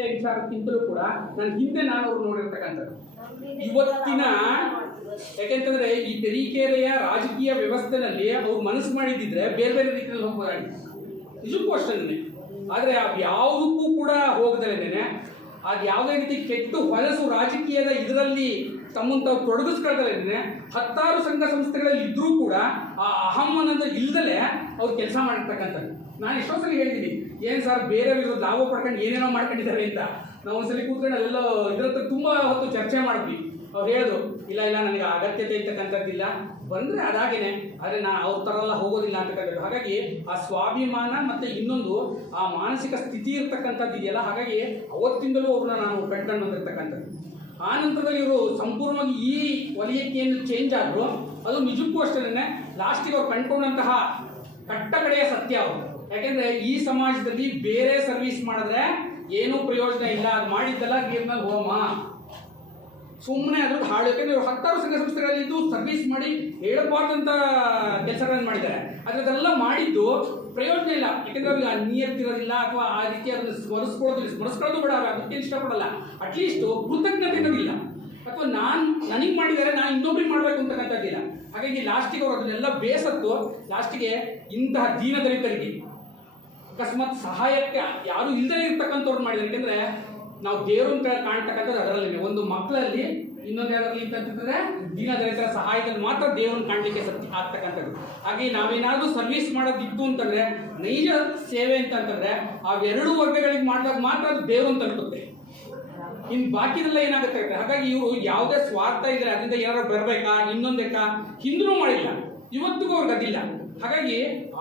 ತರೀಕೆರೆ ವಿಚಾರಕ್ಕಿಂತಲೂ ಕೂಡ ನಾನು ಹಿಂದೆ ಅವ್ರು ನೋಡಿರ್ತಕ್ಕಂಥದ್ದು ಇವತ್ತಿನ, ಯಾಕೆಂತಂದ್ರೆ ಈ ತರೀಕೆರೆಯ ರಾಜಕೀಯ ವ್ಯವಸ್ಥೆನಲ್ಲಿ ಅವ್ರು ಮನಸ್ಸು ಮಾಡಿದ್ದಿದ್ರೆ ಬೇರೆ ಬೇರೆ ರೀತಿಯಲ್ಲಿ ಹೋಗ್ಬೋದಾಗಿತ್ತು, ನಿಜಕ್ಕೂ ಅಷ್ಟೇ. ಆದರೆ ಅದು ಯಾವುದಕ್ಕೂ ಕೂಡ ಹೋಗದಲ್ಲೇನೆ ಅದು ಯಾವುದೇ ರೀತಿ ಕೆಟ್ಟು ಹೊಲಸು ರಾಜಕೀಯದ ಇದರಲ್ಲಿ ತಮ್ಮನ್ನು ತಾವು ತೊಡಗಿಸ್ಕೊಳ್ದಲ್ಲೇನೆ ಹತ್ತಾರು ಸಂಘ ಸಂಸ್ಥೆಗಳಲ್ಲಿ ಇದ್ರೂ ಕೂಡ ಆ ಅಹಂ ಅನ್ನೋದು ಇಲ್ದಲೇ ಅವ್ರು ಕೆಲಸ ಮಾಡಿರ್ತಕ್ಕಂಥದ್ದು. ನಾನು ಎಷ್ಟೋ ಸಲ ಹೇಳಿದ್ದೀನಿ, ಏನು ಸರ್ ಬೇರೆ ವಿರೋಧ ಲಾಭ ಪಡ್ಕೊಂಡು ಏನೇನೋ ಮಾಡ್ಕೊಂಡಿದ್ದಾರೆ ಅಂತ. ನಾವು ಒಂದ್ಸಲಿ ಕೂತ್ಕೊಂಡು ಅಲ್ಲೆಲ್ಲೋ ಇದ್ರ ಹತ್ರ ತುಂಬ ಹೊತ್ತು ಚರ್ಚೆ ಮಾಡಿದ್ವಿ. ಅವ್ರು ಹೇಳೋದು, ಇಲ್ಲ ಇಲ್ಲ ನನಗೆ ಅಗತ್ಯತೆ ಇರ್ತಕ್ಕಂಥದ್ದಿಲ್ಲ, ಬಂದರೆ ಅದಾಗೇನೆ, ಆದರೆ ನಾನು ಅವ್ರ ಥರ ಎಲ್ಲ ಹೋಗೋದಿಲ್ಲ ಅಂತಕ್ಕಂಥದ್ದು. ಹಾಗಾಗಿ ಆ ಸ್ವಾಭಿಮಾನ ಮತ್ತು ಇನ್ನೊಂದು ಆ ಮಾನಸಿಕ ಸ್ಥಿತಿ ಇರ್ತಕ್ಕಂಥದ್ದು ಇದೆಯಲ್ಲ, ಹಾಗಾಗಿ ಅವತ್ತಿಂದಲೂ ಅವ್ರನ್ನ ನಾನು ಕಂಡ್ಕೊಂಡು ಬಂದಿರ್ತಕ್ಕಂಥದ್ದು. ಆ ನಂತರದಲ್ಲಿ ಇವರು ಸಂಪೂರ್ಣವಾಗಿ ಈ ವಲಯಕ್ಕೆ ಏನು ಚೇಂಜ್ ಆದರೂ ಅದು ನಿಜಕ್ಕೂ ಅಷ್ಟೇ ಲಾಸ್ಟಿಗೆ ಅವ್ರು ಕಂಡುಕೊಂಡಂತಹ ಕಟ್ಟ ಕಡೆಯ ಸತ್ಯ ಅವರು. ಯಾಕೆಂದರೆ ಈ ಸಮಾಜದಲ್ಲಿ ಬೇರೆ ಸರ್ವಿಸ್ ಮಾಡಿದ್ರೆ ಏನೂ ಪ್ರಯೋಜನ ಇಲ್ಲ, ಅದು ಮಾಡಿದ್ದೆಲ್ಲ ನೀರಿನಲ್ಲಿ ಹೋಮ, ಸುಮ್ಮನೆ ಅದ್ರ ಹಾಳು. ಯಾಕೆಂದರೆ ಇವರು ಹತ್ತಾರು ಸಂಘ ಸಂಸ್ಥೆಗಳಲ್ಲಿ ಇದ್ದು ಸರ್ವಿಸ್ ಮಾಡಿ ಹೇಳಬಾರ್ದಂಥ ಕೆಲಸಗಳನ್ನು ಮಾಡಿದ್ದಾರೆ. ಆದರೆ ಅದೆಲ್ಲ ಮಾಡಿದ್ದು ಪ್ರಯೋಜನ ಇಲ್ಲ. ಯಾಕೆಂದರೆ ಅವ್ರಿಗೆ ನಿಯತ್ತಿರೋದಿಲ್ಲ ಅಥವಾ ಆ ರೀತಿ ಅದನ್ನು ಸ್ಮರಿಸ್ಕೊಳ್ಳೋದು ಬೇಡ, ಅದಕ್ಕೆ ಇಷ್ಟಪಡಲ್ಲ. ಅಟ್ಲೀಸ್ಟು ಕೃತಜ್ಞತೆ ಅನ್ನೋದಿಲ್ಲ, ಅಥವಾ ನನಗೆ ಮಾಡಿದ್ದಾರೆ ನಾನು ಇನ್ನೊಬ್ರಿಗೆ ಮಾಡಬೇಕು ಅಂತಕ್ಕಂಥದ್ದಿಲ್ಲ. ಹಾಗಾಗಿ ಲಾಸ್ಟಿಗೆ ಅವರು ಅದನ್ನೆಲ್ಲ ಬೇಸತ್ತು ಲಾಸ್ಟಿಗೆ ಇಂತಹ ದೀನದಲಿತರಿಗೆ ಅಕಸ್ಮಾತ್ ಸಹಾಯಕ್ಕೆ ಯಾರು ಇಲ್ಲದೇ ಇರ್ತಕ್ಕಂಥವ್ರು ಮಾಡಿದ್ದಾರೆ. ಯಾಕೆಂದರೆ ನಾವು ದೇವ್ರನ್ನ ಕಾಣ್ತಕ್ಕಂಥದ್ದು ಅದರಲ್ಲಿ ಒಂದು ಮಕ್ಕಳಲ್ಲಿ, ಇನ್ನೊಂದು ಯಾವ್ದ್ರಲ್ಲಿ ಅಂತಂತಂದ್ರೆ ದೀನದಲಿತರ ಸಹಾಯದಲ್ಲಿ ಮಾತ್ರ ದೇವ್ರನ್ನ ಕಾಣಲಿಕ್ಕೆ ಆಗ್ತಕ್ಕಂಥದ್ದು. ಹಾಗೆ ನಾವೇನಾದ್ರೂ ಸರ್ವಿಸ್ ಮಾಡೋದಿತ್ತು ಅಂತಂದ್ರೆ ನೈಜ ಸೇವೆ ಅಂತಂತಂದ್ರೆ ಅವೆರಡೂ ವರ್ಗಗಳಿಗೆ ಮಾಡಿದಾಗ ಮಾತ್ರ ಅದು ದೇವ್ರನ್ನ ತಲುಪುತ್ತೆ, ಇನ್ನು ಬಾಕಿದೆಲ್ಲ ಏನಾಗುತ್ತೆ. ಹಾಗಾಗಿ ಇವರು ಯಾವುದೇ ಸ್ವಾರ್ಥ ಇದ್ರೆ ಅದರಿಂದ ಏನಾದ್ರು ಬರಬೇಕಾ ಇನ್ನೊಂದಕ್ಕಾ ಹಿಂದೂ ಮಾಡಿಲ್ಲ, ಇವತ್ತಿಗೂ ಅವ್ರಿಗೆ ಅದಿಲ್ಲ. ಹಾಗಾಗಿ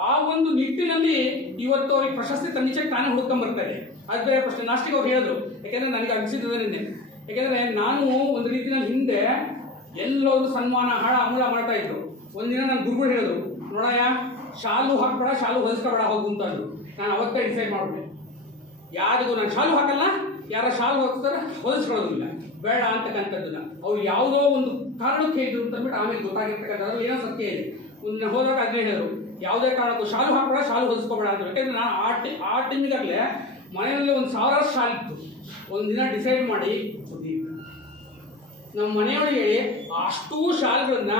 ಆ ಒಂದು ನಿಟ್ಟಿನಲ್ಲಿ ಇವತ್ತು ಅವ್ರಿಗೆ ಪ್ರಶಸ್ತಿ ತನ್ನಿಚಕ್ಕೆ ತಾನೇ ಹುಡ್ಕೊಂಡ್ ಬರ್ತಾ ಇದೆ. ಅದು ಬೇರೆ ಪ್ರಶ್ನೆ. ಲಾಸ್ಟಿಗೆ ಅವ್ರು ಹೇಳಿದ್ರು, ಯಾಕೆಂದ್ರೆ ನನಗೆ ಅನಿಸಿದ್ದದೇನೆ, ಯಾಕೆಂದ್ರೆ ನಾನು ಒಂದು ರೀತಿಯಲ್ಲಿ ಹಿಂದೆ ಎಲ್ಲರೂ ಸನ್ಮಾನ ಹಾಳ ಅಮೂಲ ಮಾಡ್ತಾ ಇದ್ರು. ಒಂದಿನ ನನ್ನ ಗುರುಗಳು ಹೇಳಿದ್ರು, ನೋಡಯ್ಯ ಶಾಲು ಹಾಕ್ಬೇಡ, ಶಾಲು ಹೊಲಿಸ್ಕೊಬೇಡ ಹೋಗು ಅಂತ ಅಂದ್ರು. ನಾನು ಅವತ್ತೇ ಡಿಸೈಡ್ ಮಾಡ್ಬಿಟ್ಟೆ, ಯಾರಿಗೂ ನಾನು ಶಾಲು ಹಾಕಲ್ಲ, ಯಾರ ಶಾಲು ಹೊಲಿಸ್ತಾರೆ ಹೊಲಿಸ್ಕೊಳ್ಳೋದಿಲ್ಲ, ಬೇಡ ಅಂತಕ್ಕಂಥದ್ದನ್ನ. ಅವ್ರು ಯಾವುದೋ ಒಂದು ಕಾರಣಕ್ಕೆ ಹೇಳಿದ್ರು ಅಂತ ಅಂದ್ಬಿಟ್ಟು ಆಮೇಲೆ ಗೊತ್ತಾಗಿರ್ತಕ್ಕಂಥದ್ದು ಏನೋ ಸತ್ಯ ಇದೆ. ಒಂದು ಹೋದಾಗ ಅದನ್ನೇ ಹೇಳಿದ್ರು, ಯಾವುದೇ ಕಾರಣಕ್ಕೂ ಶಾಲು ಹಾಕಬೇಡ, ಶಾಲು ಹೊಲಿಸ್ಕೋಬೇಡ ಅಂತ. ಯಾಕೆಂದ್ರೆ ನಾನು ಆ ಟೈಮಿಗಾಗಲೇ ಮನೆಯಲ್ಲಿ 1000 ಶಾಲು ಇತ್ತು. ಒಂದಿನ ಡಿಸೈಡ್ ಮಾಡಿ ನಮ್ಮ ಮನೆಯೊಳಗೆ ಅಷ್ಟೂ ಶಾಲ್ಗಳನ್ನ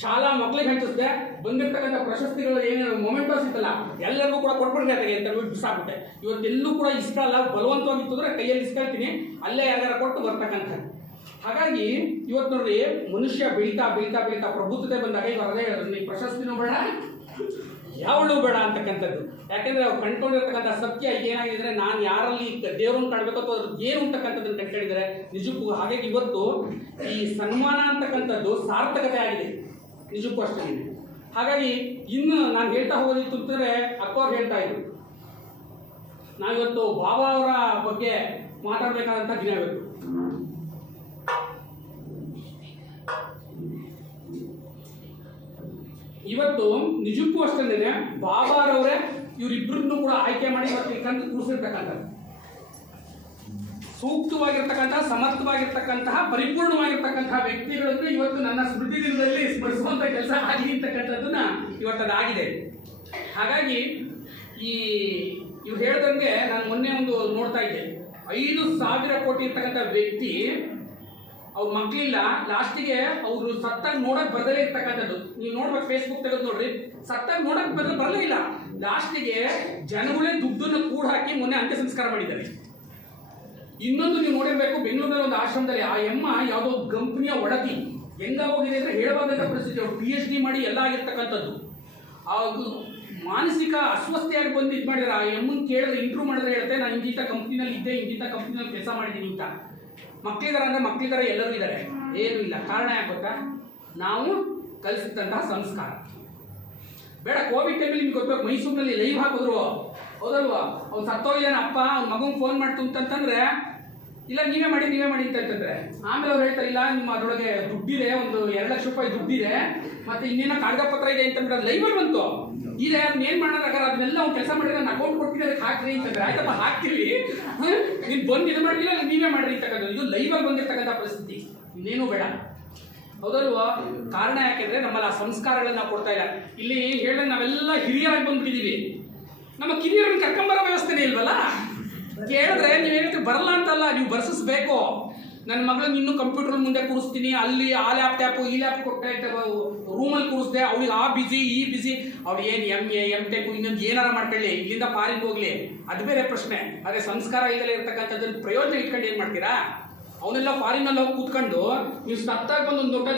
ಶಾಲಾ ಮಕ್ಕಳಿಗೆ ಹಂಚಿಸಿದೆ. ಬಂದಿರ್ತಕ್ಕಂಥ ಪ್ರಶಸ್ತಿಗಳು ಏನೇನು ಮೊಮೆಂಟೋಸ್ ಇತ್ತಲ್ಲ ಎಲ್ಲರಿಗೂ ಕೂಡ ಕೊಟ್ಬಿಡ್ರಿ ಅಂತ ಹೇಳ್ಬಿಟ್ಟು ಬಿಸಾಕ್ಬಿಟ್ಟೆ. ಇವತ್ತೆಲ್ಲೂ ಕೂಡ ಇಸ್ಕಲ್ಲ, ಬಲವಂತವಾಗಿತ್ತಂದ್ರೆ ಕೈಯಲ್ಲಿ ಇಸ್ಕೊಳ್ತೀನಿ, ಅಲ್ಲೇ ಯಾರ್ಯಾರ ಕೊಟ್ಟು ಬರ್ತಕ್ಕಂಥದ್ದು. ಹಾಗಾಗಿ ಇವತ್ತು ನೋಡ್ರಿ, ಮನುಷ್ಯ ಬೆಳೀತಾ ಬೆಳೀತಾ ಬೆಳೀತಾ ಪ್ರಬುದ್ಧತೆ ಬಂದಾಗ ಇವಾಗ ಅದೇ ಹೇಳಿದ್ರು, ಈ ಪ್ರಶಸ್ತಿನೂ ಬೇಡ ಯಾವಳು ಬೇಡ ಅಂತಕ್ಕಂಥದ್ದು. ಯಾಕೆಂದ್ರೆ ಅವ್ರು ಕಂಡುಕೊಂಡಿರ್ತಕ್ಕಂಥ ಸತ್ಯ ಏನಾಗಿದ್ರೆ ನಾನು ಯಾರಲ್ಲಿ ದೇವ್ರನ್ನ ಕಾಣಬೇಕು ಅಥವಾ ಅದ್ರ ಏನು ಅಂತಕ್ಕಂಥದ್ದನ್ನು ಕಂಡುಕೊಂಡಿದ್ದಾರೆ ನಿಜಕ್ಕೂ. ಹಾಗಾಗಿ ಇವತ್ತು ಈ ಸನ್ಮಾನ ಅಂತಕ್ಕಂಥದ್ದು ಸಾರ್ಥಕತೆ ಆಗಿದೆ, ನಿಜಕ್ಕೂ ಅಷ್ಟೇ. ಹಾಗಾಗಿ ಇನ್ನು ನಾನು ಹೇಳ್ತಾ ಹೋಗೋದಿತ್ತು ಅಂತಂದ್ರೆ ಅಕ್ಕವ್ರು ಹೇಳ್ತಾ ಇದ್ರು, ನಾವಿವತ್ತು ಬಾಬಾ ಅವರ ಬಗ್ಗೆ ಮಾತಾಡಬೇಕಾದಂಥ ದಿನ ಇವತ್ತು. ಇವತ್ತು ನಿಜಕ್ಕೂ ಅಷ್ಟೇ ಬಾಬಾರವರೇ ಇವರಿಬ್ಬರನ್ನು ಕೂಡ ಆಯ್ಕೆ ಮಾಡಿ ಇವತ್ತು ಕಂಡು ಕೂರಿಸಿರ್ತಕ್ಕಂಥದ್ದು ಸೂಕ್ತವಾಗಿರ್ತಕ್ಕಂತಹ, ಸಮರ್ಥವಾಗಿರ್ತಕ್ಕಂತಹ, ಪರಿಪೂರ್ಣವಾಗಿರ್ತಕ್ಕಂತಹ ವ್ಯಕ್ತಿಗಳನ್ನು ಇವತ್ತು ನನ್ನ ಸ್ಮೃತಿ ದಿನದಲ್ಲಿ ಸ್ಮರಿಸುವಂಥ ಕೆಲಸ ಆಗಲಿ ಅಂತಕ್ಕಂಥದ್ದನ್ನ ಇವತ್ತದಾಗಿದೆ. ಹಾಗಾಗಿ ಇವ್ರು ಹೇಳ್ದಂಗೆ ನಾನು ಮೊನ್ನೆ ಒಂದು ನೋಡ್ತಾ ಇದ್ದೆ, 5,000 ಕೋಟಿ ಇರ್ತಕ್ಕಂಥ ವ್ಯಕ್ತಿ ಅವ್ರ ಮಕ್ಕಳಿಲ್ಲ, ಲಾಸ್ಟಿಗೆ ಅವರು ಸತ್ತಾಗ ನೋಡಕ್ ಬರದೇ ಇರ್ತಕ್ಕಂಥದ್ದು. ನೀವು ನೋಡ್ಬೇಕು, ಫೇಸ್ಬುಕ್ ತೆಗೆದು ನೋಡ್ರಿ, ಸತ್ತಾಗ ನೋಡಕ್ ಬರಲೇ ಇಲ್ಲ. ಲಾಸ್ಟಿಗೆ ಜನಗಳೇ ದುಡ್ಡನ್ನು ಕೂಡ ಹಾಕಿ ಮೊನ್ನೆ ಅಂತ್ಯ ಸಂಸ್ಕಾರ ಮಾಡಿದ್ದಾರೆ. ಇನ್ನೊಂದು ನೀವು ನೋಡಿರ್ಬೇಕು, ಬೆಂಗಳೂರಿನಲ್ಲಿ ಒಂದು ಆಶ್ರಮದಲ್ಲಿ ಆ ಎಮ್ಮ ಯಾವುದೋ ಕಂಪ್ನಿಯ ಒಡತಿ ಹೆಂಗಾಗೋಗಿದೆ ಅಂದ್ರೆ ಹೇಳಬಾರ್ದಂಥ ಪರಿಸ್ಥಿತಿ. ಅವ್ರು PhD ಮಾಡಿ ಎಲ್ಲ ಆಗಿರ್ತಕ್ಕಂಥದ್ದು. ಅದು ಮಾನಸಿಕ ಅಸ್ವಸ್ಥೆಯಾಗಿ ಬಂದು ಇದು ಮಾಡಿದ್ರೆ ಆ ಎಮ್ಮನ್ ಕೇಳಿದ್ರೆ, ಇಂಟ್ರೂವ್ ಮಾಡಿದ್ರೆ ಹೇಳುತ್ತೆ, ನಾನು ಇಂಥ ಕಂಪ್ನಿನಲ್ಲಿ ಇದ್ದೆ, ಇಂಥ ಕಂಪ್ನಿನಲ್ಲಿ ಕೆಲಸ ಮಾಡಿದ್ದೀನಿ ಅಂತ. ಮಕ್ಕಳಿದಾರ ಅಂದರೆ ಮಕ್ಕಳಿದಾರ, ಎಲ್ಲರೂ ಇದ್ದಾರೆ, ಏನೂ ಇಲ್ಲ. ಕಾರಣ ಯಾಕೆ ಗೊತ್ತಾ? ನಾವು ಕಲಿಸಿದಂತಹ ಸಂಸ್ಕಾರ. ಬೇಡ, ಕೋವಿಡ್ ಟೈಮಲ್ಲಿ ನಿಮ್ಗೆ ಗೊತ್ತಬೇಕು, ಮೈಸೂರಿನಲ್ಲಿ ಲೈವ್ ಹಾಕಿದ್ರು, ಹೌದಲ್ವಾ? ಅವ್ನು ಸತ್ತೋಗಿದ್ದಾನೆ ಅಪ್ಪ, ಅವ್ನ ಮಗಂಗೆ ಫೋನ್ ಮಾಡ್ತು ಅಂತಂತಂದ್ರೆ, ಇಲ್ಲ ನೀವೇ ಮಾಡಿ ಅಂತಂತಂದ್ರೆ, ಆಮೇಲೆ ಅವ್ರು ಹೇಳ್ತಾರೆ, ಇಲ್ಲ ನಿಮ್ಮ ಅದರೊಳಗೆ ದುಡ್ಡಿದೆ, ಒಂದು 2 ಲಕ್ಷ ರೂಪಾಯಿ ದುಡ್ಡಿದೆ, ಮತ್ತೆ ಇನ್ನೇನೋ ಕಾಗದ ಪತ್ರ ಇದೆ ಅಂತಂದ್ರೆ ಅದು ಲೈವಲ್ಲಿ ಬಂತು. ಇದೆ, ಅದನ್ನ ಏನು ಮಾಡೋದಾಗಲ್ಲ, ಅದನ್ನೆಲ್ಲ ಅವ್ನು ಕೆಲಸ ಮಾಡಿದ್ರೆ ನಾನು ಅಕೌಂಟ್ ಕೊಡ್ತೀನಿ, ಅದಕ್ಕೆ ಹಾಕ್ರಿ ಅಂತಂದ್ರೆ, ಆಯ್ತಪ್ಪ ಹಾಕ್ತೀವಿ, ನೀನು ಬಂದು ಇದು ಮಾಡಿಲ್ಲ, ನೀವೇ ಮಾಡ್ರಿ ಅಂತಕ್ಕಂಥದ್ದು. ಇದು ಲೈವಲ್ಲಿ ಬಂದಿರ್ತಕ್ಕಂಥ ಪರಿಸ್ಥಿತಿ, ಇನ್ನೇನು ಬೇಡ, ಹೌದಲ್ವಾ? ಕಾರಣ ಯಾಕೆಂದ್ರೆ ನಮ್ಮಲ್ಲಿ ಆ ಸಂಸ್ಕಾರಗಳನ್ನ ನಾವು ಕೊಡ್ತಾ ಇಲ್ಲ. ಇಲ್ಲಿ ಹೇಳಿದ್ರೆ ನಾವೆಲ್ಲ ಹಿರಿಯರಾಗಿ ಬಂದ್ಬಿಟ್ಟಿದ್ದೀವಿ, ನಮ್ಮ ಕಿರಿಯರನ್ನು ಕರ್ಕೊಂಬರೋ ವ್ಯವಸ್ಥೆನೇ ಇಲ್ವಲ್ಲ. ಕೇಳಿದ್ರೆ ನೀವು ಹೇಳ್ತೀವಿ ಬರಲ್ಲ ಅಂತಲ್ಲ, ನೀವು ಬರ್ಸಿಸ್ಬೇಕು. ನನ್ನ ಮಗಳನ್ನ ಇನ್ನೂ ಕಂಪ್ಯೂಟರ್ ಮುಂದೆ ಕೂರಿಸ್ತೀನಿ, ಅಲ್ಲಿ ಆ ಲ್ಯಾಪ್ಟಾಪು ಈ ಲ್ಯಾಪ್ ಕೊಟ್ಟೆ ರೂಮಲ್ಲಿ ಕೂರಿಸ್ದೆ, ಅವಳಿಗೆ ಆ ಬಿಸಿ ಈ ಬಿಸಿ, ಅವಳು ಏನು MA M.Tech ಇನ್ನೊಂದು ಏನಾರ ಮಾಡ್ಕೊಳ್ಳಿ, ಇಲ್ಲಿಂದ ಫಾರಿನ್ ಹೋಗ್ಲಿ, ಅದು ಬೇರೆ ಪ್ರಶ್ನೆ. ಆದರೆ ಸಂಸ್ಕಾರ ಇಲ್ಲದೆ ಇರ್ತಕ್ಕಂಥದ್ದನ್ನು ಪ್ರಯೋಜನ ಇಟ್ಕೊಂಡು ಏನು ಮಾಡ್ತೀರಾ? ಅವನ್ನೆಲ್ಲ ಫಾರಿನಲ್ಲಿ ಹೋಗಿ ಕೂತ್ಕೊಂಡು ನೀವು ಸತ್ತಾಗ ಬಂದು ಒಂದು ದೊಡ್ಡ